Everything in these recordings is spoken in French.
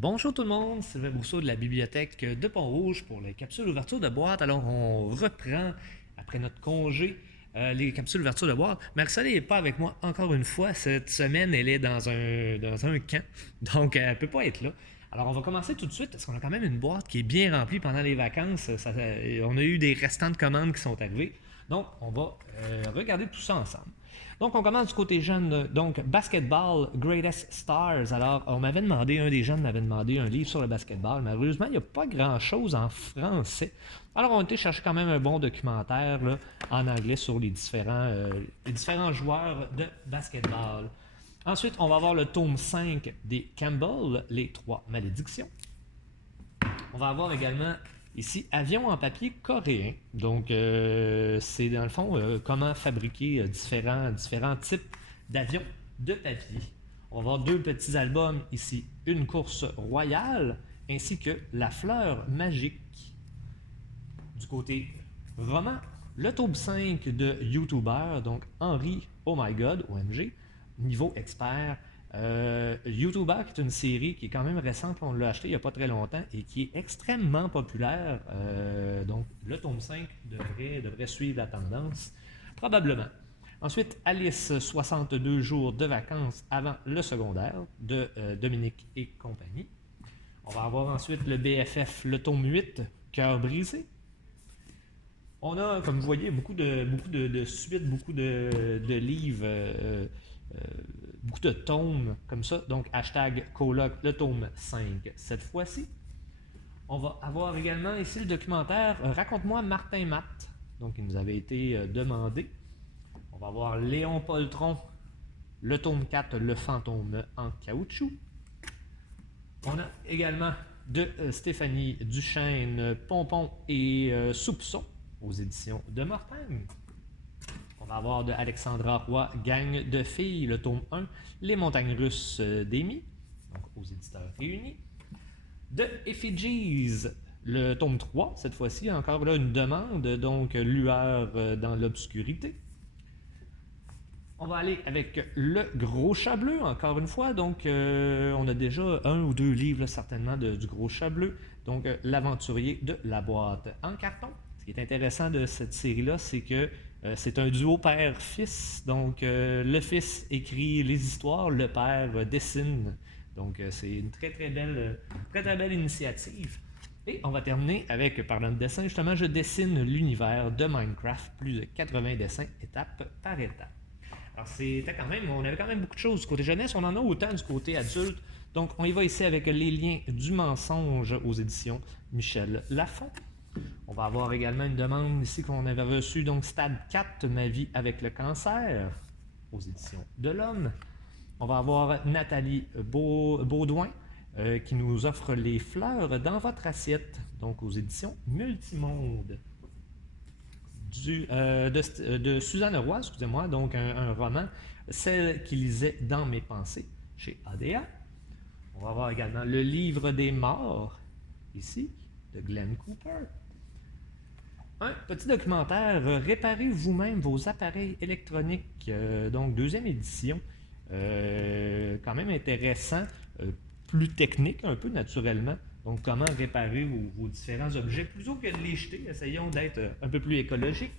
Bonjour tout le monde, Sylvain Brousseau de la bibliothèque de Pont-Rouge pour les capsules ouverture de boîte. Alors on reprend après notre congé les capsules ouverture de boîte. Marie-Soleil n'est pas avec moi encore une fois. Cette semaine, elle est dans un camp, donc elle ne peut pas être là. Alors on va commencer tout de suite parce qu'on a quand même une boîte qui est bien remplie pendant les vacances. On a eu des restants de commandes qui sont arrivés. Donc on va regarder tout ça ensemble. Donc, on commence du côté jeune. Donc, Basketball Greatest Stars. Alors, un des jeunes m'avait demandé un livre sur le basketball. Malheureusement, il n'y a pas grand-chose en français. Alors, on a été chercher quand même un bon documentaire là, en anglais sur les différents joueurs de basketball. Ensuite, on va avoir le tome 5 des Campbell, les trois malédictions. On va avoir également ici avion en papier coréen. Donc, c'est dans le fond comment fabriquer différents types d'avions de papier. On va avoir deux petits albums ici, une course royale ainsi que la fleur magique. Du côté roman, le tome 5 de YouTuber, donc Henri Oh My God, OMG, niveau expert. YouTuber, qui est une série qui est quand même récente, on l'a acheté il n'y a pas très longtemps et qui est extrêmement populaire. Donc, le tome 5 devrait suivre la tendance, probablement. Ensuite, Alice, 62 jours de vacances avant le secondaire de Dominique et compagnie. On va avoir ensuite le BFF, le tome 8, Cœur brisé. On a, comme vous voyez, beaucoup de suites, beaucoup de livres, beaucoup de tomes comme ça. Donc, hashtag coloc, le tome 5 cette fois-ci. On va avoir également ici le documentaire Raconte-moi Martin Matt. Donc, il nous avait été demandé. On va avoir Léon Poltron, le tome 4, Le fantôme en caoutchouc. On a également de Stéphanie Duchesne, Pompon et Soupçon aux éditions de Mortagne. On va avoir de Alexandra Roy, Gang de filles, le tome 1, Les montagnes russes d'Amy, donc aux éditeurs réunis. De Effigies, le tome 3, cette fois-ci, encore là une demande, donc Lueur dans l'obscurité. On va aller avec le gros chat bleu, encore une fois. Donc, on a déjà un ou deux livres, là, certainement, du gros chat bleu. Donc, l'aventurier de la boîte en carton. Ce qui est intéressant de cette série-là, c'est que c'est un duo père-fils. Donc, le fils écrit les histoires, le père dessine. Donc, c'est une très belle initiative. Et on va terminer avec, parlant de dessin, justement, je dessine l'univers de Minecraft, plus de 80 dessins, étape par étape. Alors, on avait quand même beaucoup de choses du côté jeunesse, on en a autant du côté adulte. Donc, on y va ici avec les liens du mensonge aux éditions Michel Lafon. On va avoir également une demande ici qu'on avait reçue, donc Stade 4, Ma vie avec le cancer, aux éditions de l'Homme. On va avoir Nathalie Baudouin, qui nous offre Les fleurs dans votre assiette, donc aux éditions Multimonde. De Suzanne Roy, excusez-moi, donc un roman, Celle qui lisait dans mes pensées, chez ADA. On va avoir également Le livre des morts, ici, de Glenn Cooper. Un petit documentaire, Réparez vous-même vos appareils électroniques, donc deuxième édition, quand même intéressant, plus technique un peu naturellement. Donc, comment réparer vos différents objets plutôt que de les jeter. Essayons d'être un peu plus écologiques.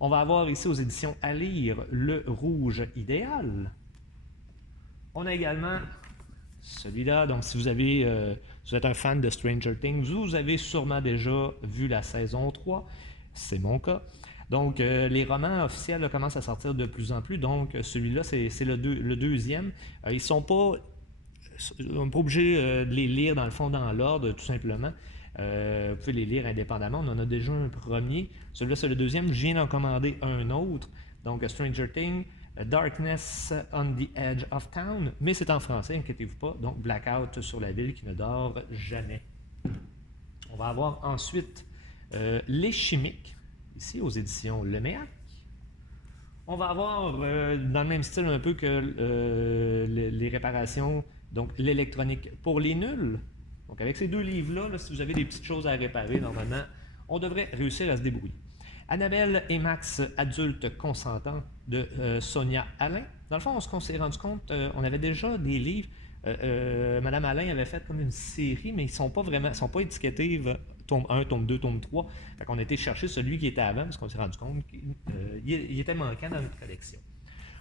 On va avoir ici aux éditions à lire Le rouge idéal. On a également celui-là. Donc, si vous êtes un fan de Stranger Things, vous avez sûrement déjà vu la saison 3. C'est mon cas. Donc, les romans officiels là, commencent à sortir de plus en plus. Donc, celui-là, c'est le deuxième. Ils ne sont pas on n'est pas obligé de les lire dans le fond dans l'ordre, tout simplement. Vous pouvez les lire indépendamment. On en a déjà un premier. Celui-là, c'est le deuxième. Je viens d'en commander un autre. Donc, Stranger Things, Darkness on the Edge of Town. Mais c'est en français, inquiétez-vous pas. Donc, Blackout sur la ville qui ne dort jamais. On va avoir ensuite Les Chimiques, ici aux éditions Leméac. On va avoir, dans le même style un peu que les réparations, donc l'électronique pour les nuls. Donc avec ces deux livres-là, là, si vous avez des petites choses à réparer, normalement, on devrait réussir à se débrouiller. Annabelle et Max, adultes consentants, de Sonia Alain. Dans le fond, on s'est rendu compte, on avait déjà des livres Madame Alain avait fait comme une série, mais ils sont pas étiquetés tome 1, tome 2, tome 3. Fait qu'on a été chercher celui qui était avant, parce qu'on s'est rendu compte qu'il était manquant dans notre collection.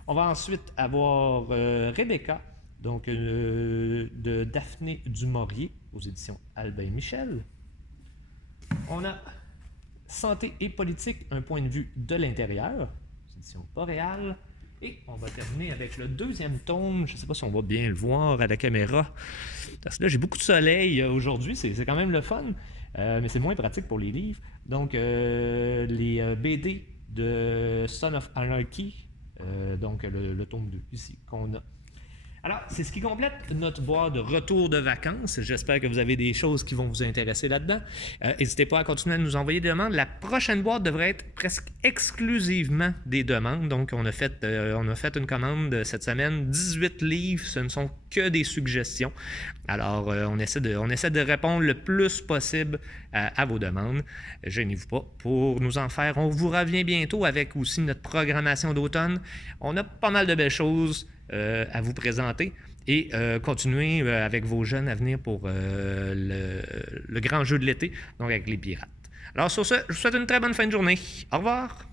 On va ensuite avoir Rebecca, donc de Daphné Dumaurier, aux éditions Albin Michel. On a Santé et politique, un point de vue de l'intérieur, aux éditions Boréal. Et on va terminer avec le deuxième tome. Je ne sais pas si on va bien le voir à la caméra. Parce que là, j'ai beaucoup de soleil aujourd'hui. C'est quand même le fun. Mais c'est moins pratique pour les livres. Donc, les BD de Son of Anarchy. Donc, le tome 2 ici qu'on a. Alors, c'est ce qui complète notre boîte de retour de vacances. J'espère que vous avez des choses qui vont vous intéresser là-dedans. N'hésitez pas à continuer à nous envoyer des demandes. La prochaine boîte devrait être presque exclusivement des demandes. Donc, on a fait une commande cette semaine. 18 livres, ce ne sont que des suggestions. Alors, on essaie de répondre le plus possible à vos demandes. Gênez-vous pas pour nous en faire. On vous revient bientôt avec aussi notre programmation d'automne. On a pas mal de belles choses à vous présenter et continuer avec vos jeunes à venir pour le grand jeu de l'été, donc avec les pirates. Alors sur ce, je vous souhaite une très bonne fin de journée. Au revoir!